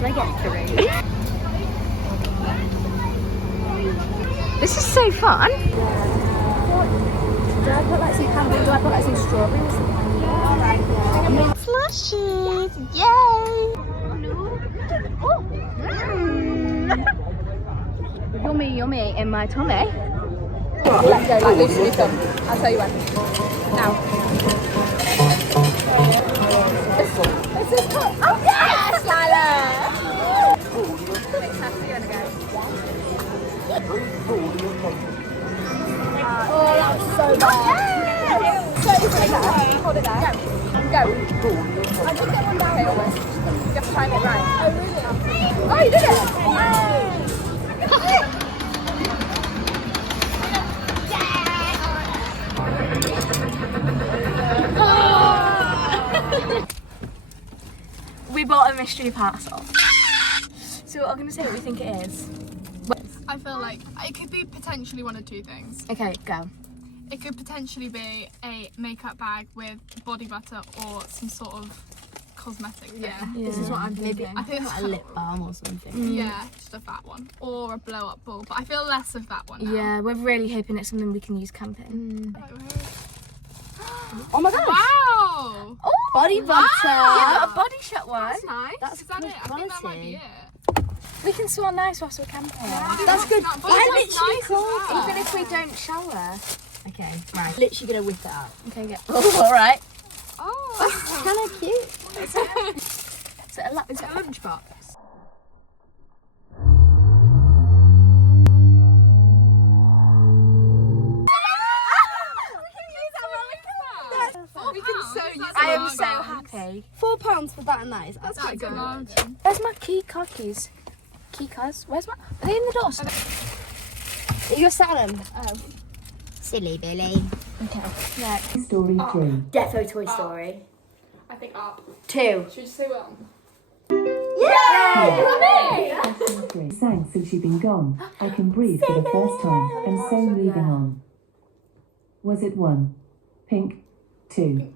Should I get 3? This is so fun. Do I put like some candy? Do I put like some strawberries? Flushes! Yay! Yummy, yummy in my tummy. Let go, like loosen your thumb. I'll tell you when. Now. This is good. Oh yes, Lila! Oh, that was so bad. So easy. Hold it there. Go. I did get one down. Okay, almost. You have to time it right. Oh, really? Oh, you did it! We bought a mystery parcel. So I'm going to say what we think it is. I feel like it could be potentially one of two things. Okay, go. It could potentially be a makeup bag with body butter or some sort of cosmetic thing. Yeah. This is what I'm thinking. I think Like a lip balm or something. yeah, just a fat one. Or a blow up ball. But I feel less of that one now. Yeah, we're really hoping it's something we can use camping. Oh my gosh. Wow! Oh, Body butter. yeah, a body shot one. That's nice. That's Is that good it? I think that might be quality. it. We can smell nice whilst we're camping. That's good. That I body's literally nice as called well. Even if we don't shower. Okay, right. Literally gonna whip it out. Okay, yeah. All right. Oh. Kind of cute. So a Is it a lunchbox? I am so happy. £4 for that and that is That's actually quite good. good. Where's my key cookies? Key cards? Where's my? Are they in the door? You're Salem. Oh. Silly Billy. Okay. Yeah. Story 3. Defo Toy Story. I think up. 2. Should we just say one? Question 3. Sang Since You've Been Gone, I Can Breathe for the first time, and so moving on. Was it 1. Pink? 2.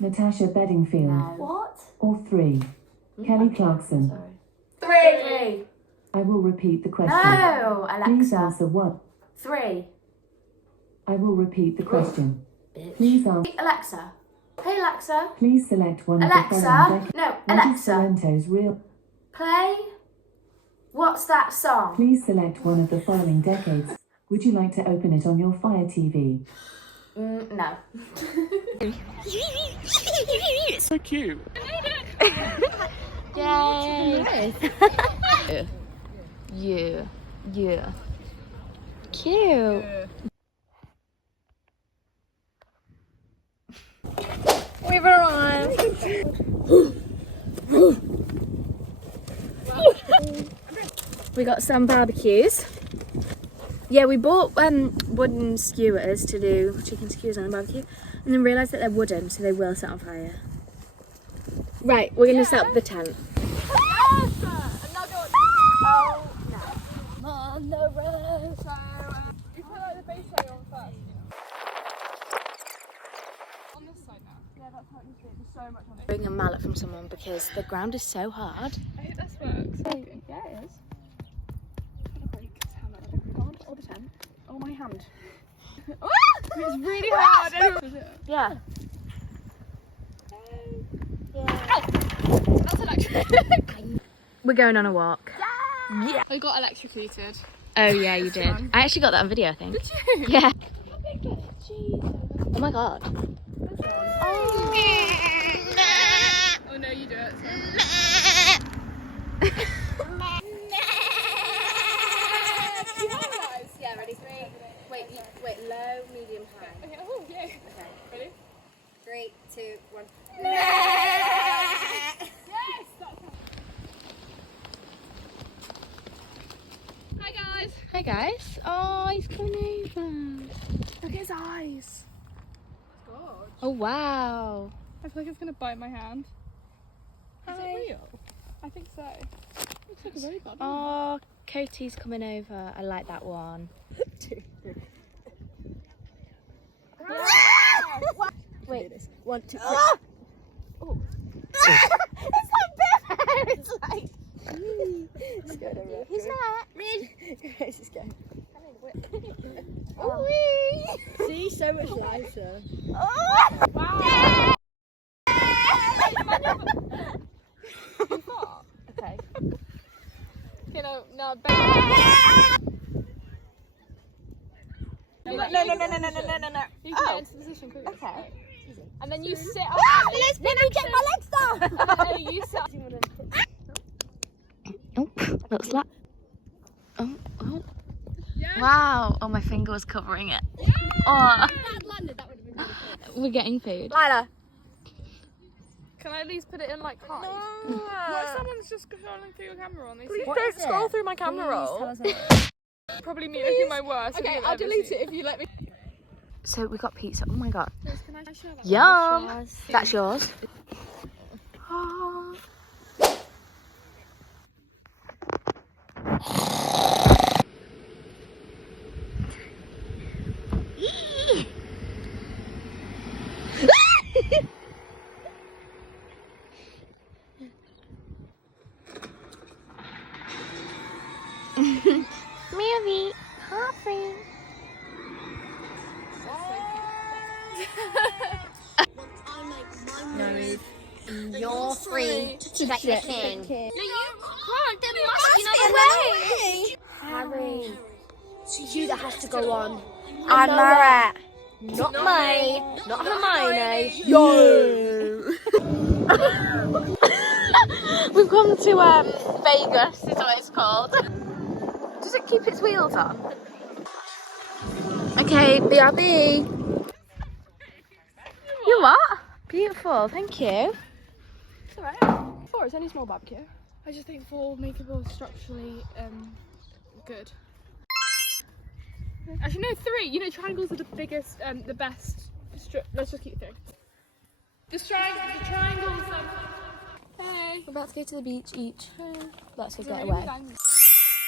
Natasha Bedingfield? What? Or 3. Kelly Clarkson? 3. I will repeat the question. No, Please Alexa. answer what? 3. I will repeat the question. Please answer. Alexa. Hey Alexa. Please select one of the Alexa. following decades. No, What is Alexa. Sorrento's real? Play. What's that song? Please select one of the following decades. Would you like to open it on your Fire TV? No. So cute. Yay. Yeah. Yeah. Cute. We've arrived. We got some barbecues. Yeah, we bought wooden skewers to do chicken skewers on the barbecue, and then realised that they're wooden, so they will set on fire. Right, we're gonna set up the tent. On the road. So, you put like the base layer on first. On this side now. Yeah, that's how it needs to be. There's so much on it. Bring a mallet from someone because the ground is so hard. I hope this works. Yeah, it is. Or the tent. Oh, my hand. It's really hard. Yeah. That's electric. We're going on a walk. I got electrocuted. Oh yeah, you did. I actually got that on video, I think. Did you? Yeah. Oh my god. Oh no, you do it. Yeah, ready? 3. Wait, low, medium, high. Okay, oh, yay. Okay. Ready? 3, 2, 1. Yes! That's Hi guys. Hi guys. Oh, he's coming over. Look at his eyes. God. Oh wow. I feel like it's gonna bite my hand. Is it real? I think so. Looks like a very bad one. Oh, Coty's coming over. I like that one. 2, 3. Wait. 1, 2, 3. Oh. It's not bear. It's like. See, so much lighter. Wow. Okay. Okay, no. No. You can get into position quickly. Okay. And then you sit up. Let me get my legs down. And then you sit. Oh, little slap. Oh. Wow. Oh, my finger was covering it. Oh. We're getting food. Lila. Can I at least put it in like hide? What if someone's just scrolling through your camera on these? Please don't scroll through my camera roll. Probably me looking my worst. Okay, I'll delete it if you let me. So we got pizza. Oh my god. Can I share that? Yum. That's yours. Oh. Movie. Coffee. You're free to get your king. No, you can't. There must be another way. Harry, it's you that has to go on. I'm Marat. Not me. Not Hermione. Yo. We've come to Vegas, is what it's called. Does it keep its wheels on? Okay, BRB. You what? Beautiful, thank you. It's alright. 4, it's only small barbecue. I just think 4 make it more structurally good. Actually, no, 3. You know, triangles are the biggest, the best. Let's just keep 3. The triangles. Hey. We're about to go to the beach each. Let's go get Really away. nice.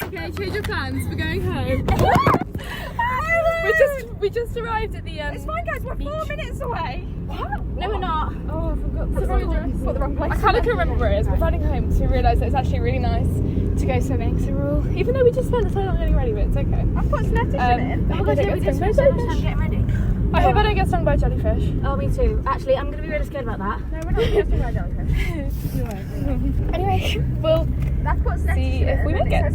Okay, change of plans. We're going home. we just arrived at the It's fine, guys. We're 4 minutes away. What? No, we're not. Oh, I forgot. Put the wrong place. I kind of can remember where it is. We're running home because we realised that it's actually really nice to go swimming. So we're all, even though we just spent so long getting ready, but it's okay. I've put Snettish in. I hope I don't get stung by jellyfish. Getting ready. I hope I don't get stung by jellyfish. Oh, me too. Actually, I'm going to be really scared about that. No, we're not getting my jellyfish. Anyway, we'll That's what Snettish see if we make it.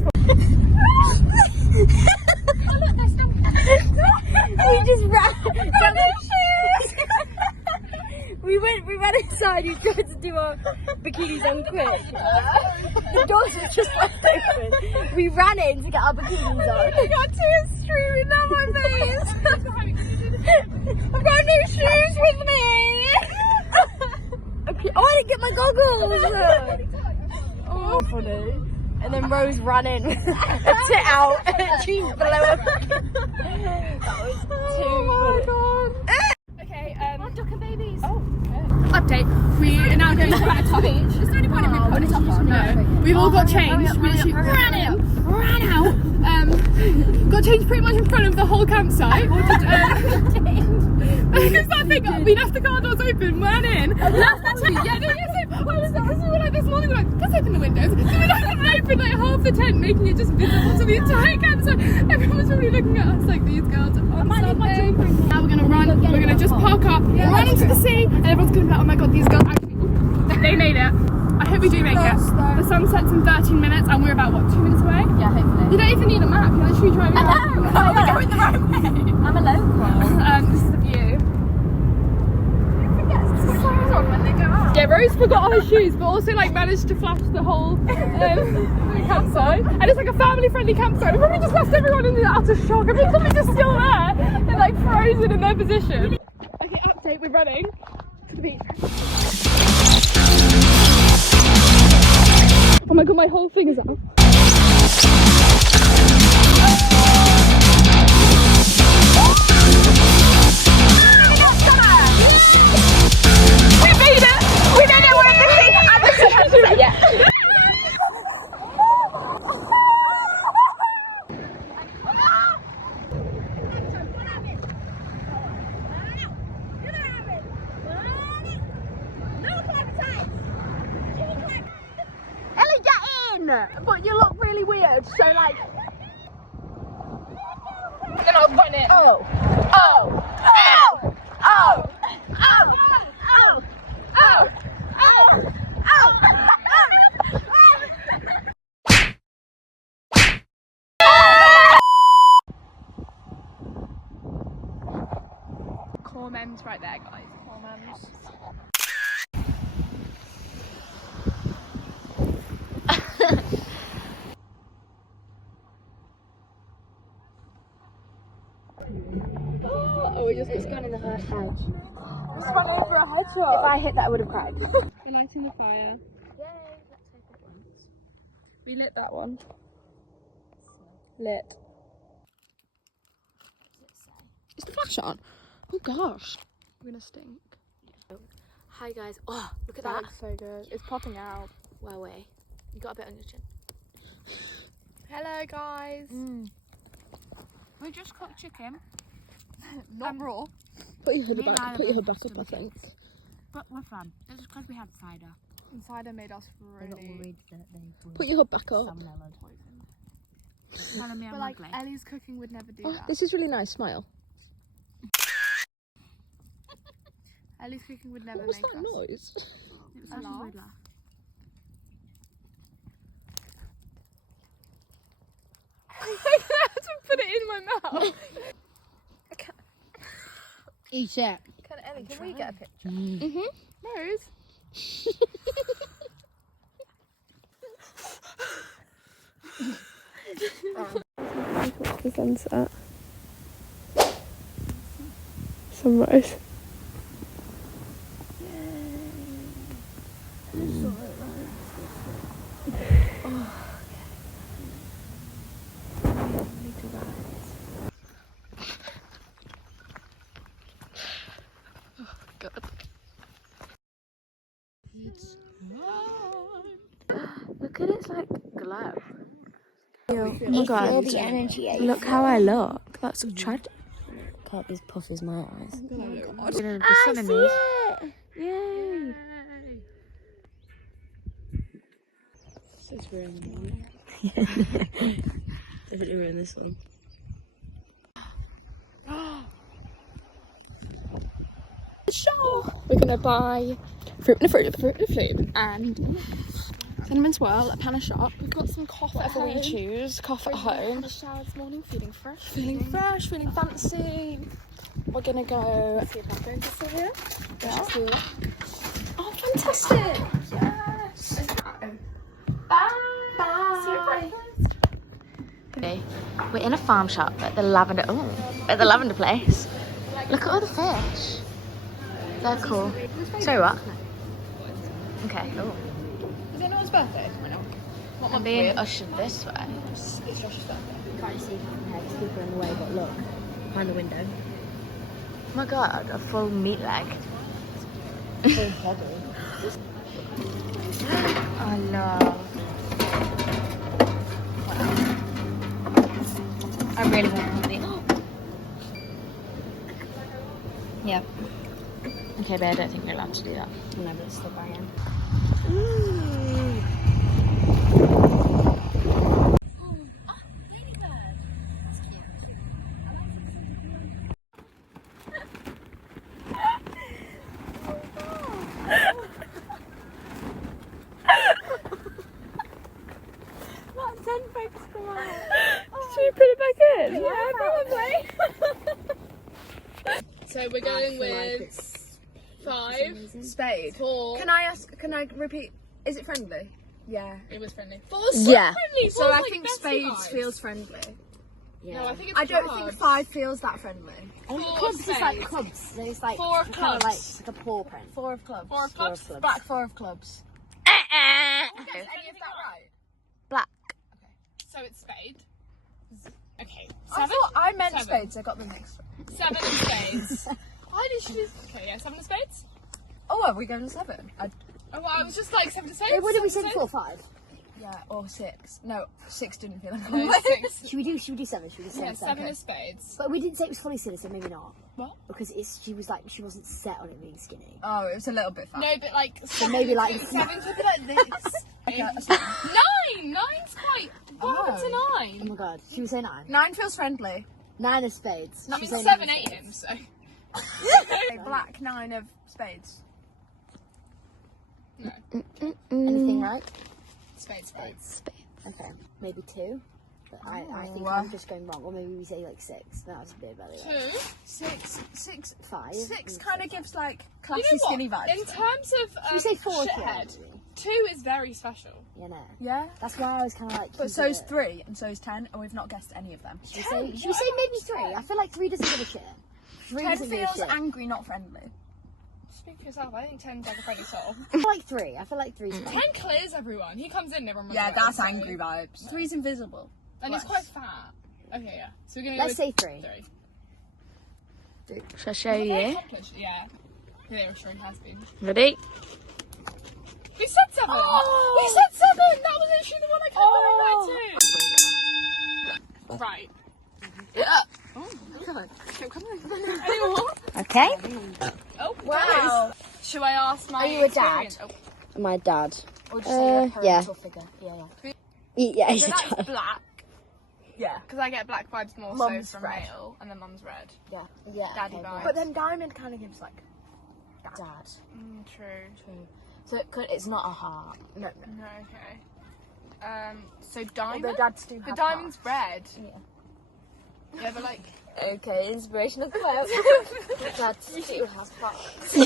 We just ran down their shoes. we ran inside. We tried to do our bikinis on quick. The doors were just left open. We ran in to get our bikinis on. I got tears streaming down my face. I've got no shoes with me. Okay. Oh, I didn't get my goggles. Oh, funny. And then Rose ran in with a tit out and jeans below her. That was too funny. Okay, Duck babies. Oh, okay. Update. We are now going back to the beach. Is there any point in me putting it on? No. We've all got changed. We literally ran out. Got changed pretty much in front of the whole campsite. Because that thing, we left the car doors open, ran in, left the tent. Yeah, no, yes, we were like this morning, we were like, let's open the windows. So we opened like half the tent, making it just visible to the entire campsite. Everyone was really looking at us like, these girls are on something. Now we're gonna run, we're gonna just park up, run into the sea, and everyone's gonna be like, oh my god, these girls actually, they made it. I hope we do make it. The sun sets in 13 minutes and we're about, what, 2 minutes away? Yeah, hopefully. You don't even need a map, you're literally driving around. We're going the wrong way. I'm a local. This is the view. When they go out. Yeah, Rose forgot her shoes, but also like managed to flash the whole campsite. And it's like a family-friendly campsite. We probably just left everyone in utter shock. Everyone's probably just still there. They're like frozen in their position. Okay, update. We're running to the beach. Oh my god, my whole thing is up. But you look really weird, so like. Then I'll open it. Oh. Oh. Oh. Oh. Oh. Oh. Oh. Oh. Cormans right there, guys. Cormans. Oh, it's gone in the hedge. Just run over a hedgehog. If I hit that, I would have cried. We're lighting the fire. Yay, let's hope it won't. We lit that one. Lit. Is the flash on? Oh gosh. We're gonna stink. Hi guys. Oh, look at That that. looks so good. It's popping out. Wow, way. You got a bit on your chin. Hello guys. We just cooked chicken, Not raw. Put your hood Me back. neither, Put your hood but back up, I think. but we're fun. This is because we had cider. And cider made us really Put your hood back up. poisoned. Telling me I'm But like ugly. Ellie's cooking would never do Oh, that. this is really nice. Smile. Ellie's cooking would never What was make that us. noise? It was a such a laugh. weird laugh. I had to put it in my mouth. Eat it. Can Ellie, can we get a picture? Rose. The sunset. Sunrise. Look at its like glow. You feel the energy. Look how I look. That's so tragic. Can't these puffers my eyes. The sun in these. Yay! Let's ruin Definitely ruin this one. We're gonna buy fruit and cinnamon swirl at Panna Shop. We've got some cough at home. We choose cough at home. Had a shower this morning, feeling fresh. Feeling fresh, feeling fancy. We're gonna go. See if that goes to here. Yeah. Oh, fantastic! Yes. Bye. Okay, we're in a farm shop at the lavender. Oh, at the lavender place. Look at all the fish. They're cool. Sorry, what? Okay. Oh, Is it anyone's birthday? I'm being ushered this way. It's Josh's birthday. Can't see from people in the way, but look, behind the window. Oh my god, a full meat leg. Full body. I love. I really want to eat. Yep. Okay, but I don't think you're allowed to do that. No, but it's still banging. Should we put it back in? Yeah, probably. So we're going with 5 Spade. 4. Can I repeat? Is it friendly? Yeah. It was friendly. 4's Yeah. friendly. So I like think bestie spades vibes. feels friendly. No, I think it's I don't clubs. think 5 feels that friendly. Clubs is like clubs. It's like 4 of kind of clubs. like a paw print. 4 of clubs. 4 of clubs. Back 4 of clubs. Any of that right? Black. So it's spade. Okay. I thought I meant 7. spades. I got them mixed. 7 of spades. I just okay, yeah, 7 of spades. Oh, are we going to 7? Oh, well, I was just like 7 of spades. What did we say 7 of before? spades? 5. Yeah, or 6. No, 6 didn't feel like No, 6. Should we do 7? Should we do 7? Yeah, 7 of spades. But we didn't say it was fully skinny, so maybe not. What? Because she wasn't set on it being skinny. Oh, it was a little bit fat. No, but like So maybe like 7 could be like this. 9. 9's quite. What happened to 9? Oh my god. Should we say 9? 9 feels friendly. 9 of spades. That She's means saying 7 ate him, so. Black 9 of spades. No. Anything right? Spades, right? Okay, maybe 2. But I think I'm just going wrong. Or maybe we say like 6. That was a bit better. 2. 6. 5. 6 kind of gives like You classy know what? skinny vibes. In terms of Should we say 4 if you want shithead, to? 2 is very special. Yeah, no. Yeah. That's why I was kind of like. But so's 3 and so's 10, and we've not guessed any of them. Should we say maybe 3? I feel like 3 doesn't give a shit. 3 10 doesn't give a feels shit. angry, not friendly. Speak for yourself, I think 10's like a friendly soul. I feel like 3. I feel like 3's fine. 10 clears everyone. He comes in, everyone runs Yeah, away, that's so- angry vibes. 3's invisible. And he's quite fat. Okay, yeah. So we're gonna Let's go say 3. 3. Shall I show Very you? accomplished, yeah. Yeah, sure it has been. Ready? We said 7! Oh! We said 7! That was actually the one I kept going right too. Right. Oh, God. Come on. Any more? Okay. Oh, Wow. guys. Should I ask my Are you a dad? experience? Oh, My dad. Or just say a yeah. parental figure. Yeah. Yeah, he's so a that's dad. black. Yeah. Because I get black vibes more Mum's so from red. male, and then mum's red. Yeah. Daddy okay, vibes. But then diamond kind of gives like Dad. True. So it's not a heart. no. No, okay. So diamond? Although dads do The have diamond's red. Yeah. Yeah, but like... Okay, inspirational quote. Dad still has hearts.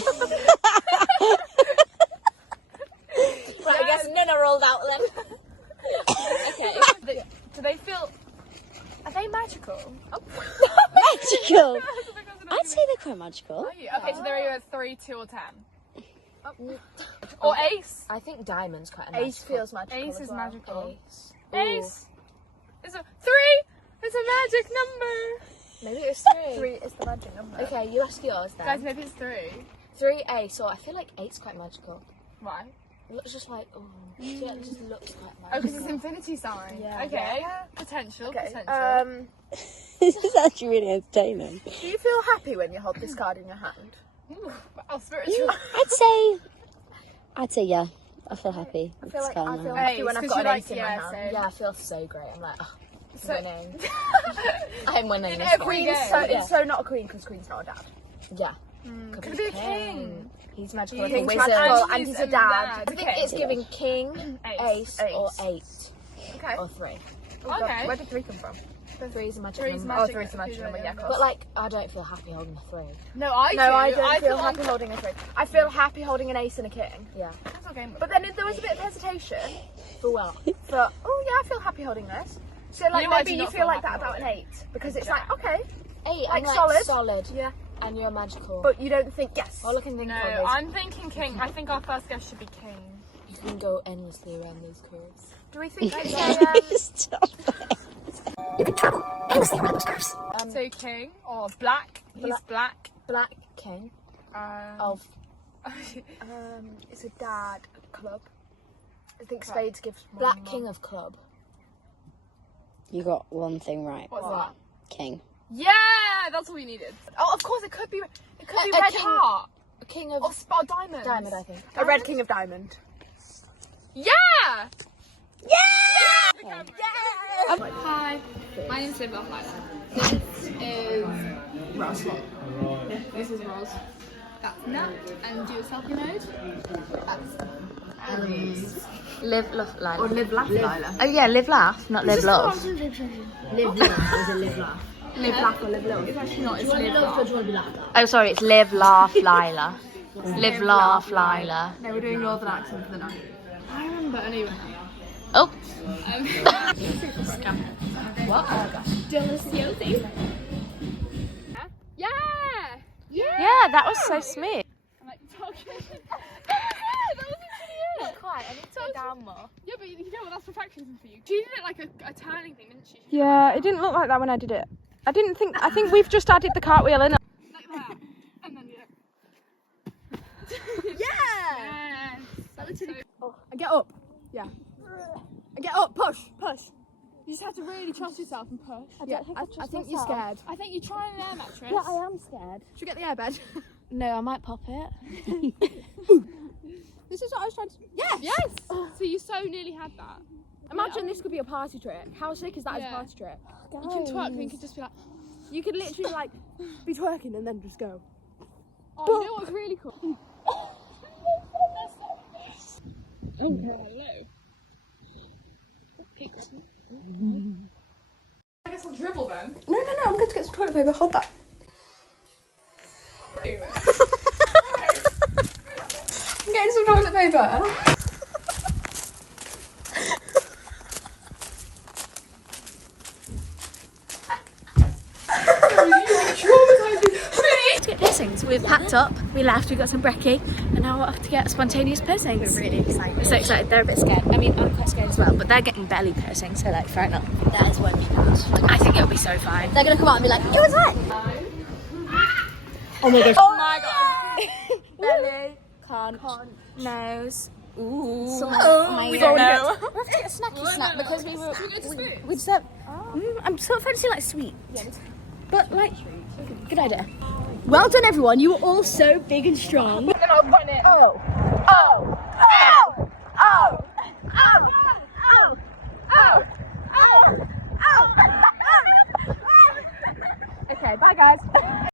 Right, I guess none are rolled out then. Okay. Do they feel... Are they magical? Magical! I'd say they're quite magical. Are you? Okay, so they're either 3, 2 or 10. Or ace. I think diamond's quite a Ace magical. feels magical. Ace as is well. magical. Ace. Ace is a 3. It's a magic number. Maybe it was 3. 3 is the magic number. Okay, you ask yours then. Guys, maybe it's 3. 3 ace, or I feel like 8's quite magical. Why? It looks just like, oh, yeah, it just looks quite Oh, magical. because it's infinity sign. Yeah. Okay. Potential. Okay. Potential. This is actually really entertaining. Do you feel happy when you hold this card in your hand? Ooh, wow, spiritual. I'd say yeah. I feel happy. I feel happy when I've Ace, 'cause got you an like- ace in my yeah, hand. same. Yeah, I feel so great. I'm like, oh, So- winning. I'm winning In this every one. game. It's so not a queen because queen's not a dad. Yeah. Could it be a king? He's magical. He's like a wizard. magical and and he's a dad. I think it's giving king, Ace. ace, or Ace. 8, Okay. or 3. Okay. Where did 3 come from? 3 is a magic 3 is number. magic. 3 is the magic number, yeah, of course. But like, I don't feel happy holding a 3. No, I do. No, I don't feel feel happy holding a 3. I feel happy holding an ace and a king. Yeah. That's okay. But then there was a bit of hesitation. For well. But, oh yeah, I feel happy holding this. So like know what I maybe do you not feel feel like happy that about an holding? 8. Because it's like, okay, 8, Like I'm solid? like solid. yeah. And you're magical. But you don't think, yes. all I can think No, of is I'm thinking king. I think our first guess should be king. you can go endlessly around those curves. Do we think it's Stop it. So king or black. He's black. Black king of it's a dad club. I think spades gives more black than king one. of club. You got one thing right. What's that? King. Yeah, that's all we needed. Oh, of course it could be. It could be A red king. heart A king of or diamond. diamond, I think. A red king of diamond. Yeah. Yeah! Hi, my name's Liv Lila. This is Ross. This is Ross. That's Nat, and do a selfie mode. That's Live, love, life. Or live, laugh, Lila. Oh yeah, live, laugh, not live, love. Live, laugh or live, little. It's actually not. It's live laugh. Oh, sorry, it's live, laugh, Lila. Live, laugh, Lila. No, we're doing northern accent for the night. I remember anyway. Oh. Delicioso. Yeah. Yeah, that was so smooth. I'm like talking. That was actually it. Quite, I need to go down more. Yeah, but you know what? That's perfectionism for you. She did it like a turning thing, didn't she? Yeah, it didn't look like that when I did it. I think we've just added the cartwheel in. Like that. And then Yeah! Yes. That was so. I get up. Yeah. I get up, push. You just have to really trust yourself and push. Yeah, I think you're scared. I think you try an air mattress. Yeah, I am scared. Should we get the airbed? No, I might pop it. This is what I was trying to. Yes. So you so nearly had that. Imagine this could be a party trick. How sick is that as a Yeah. party trick? You can twerk, but you can just be like. You could literally like be twerking and then just go. Oh, you know what's really cool? I guess I'll dribble then. No, I'm going to get some toilet paper. Hold that. Do it. I'm getting some toilet paper. Let's get piercings. We've packed up, we left, we got some brekkie, and now we're off to get spontaneous piercings. We're really excited. We're so excited. They're a bit scared. I mean, I'm quite scared as well, but they're getting belly piercings, so like, fair enough. That is one pass. Like, I think it'll be so fine. they're gonna come out and be like, it was that. Oh my gosh. Oh my god. Belly, con, nose. Ooh. Oh my we God. don't know. We'll have to get a snacky snack because we were. We've said, I'm sort of fancying like sweet. But like, good idea. Well done, everyone. You were all so big and strong. Oh.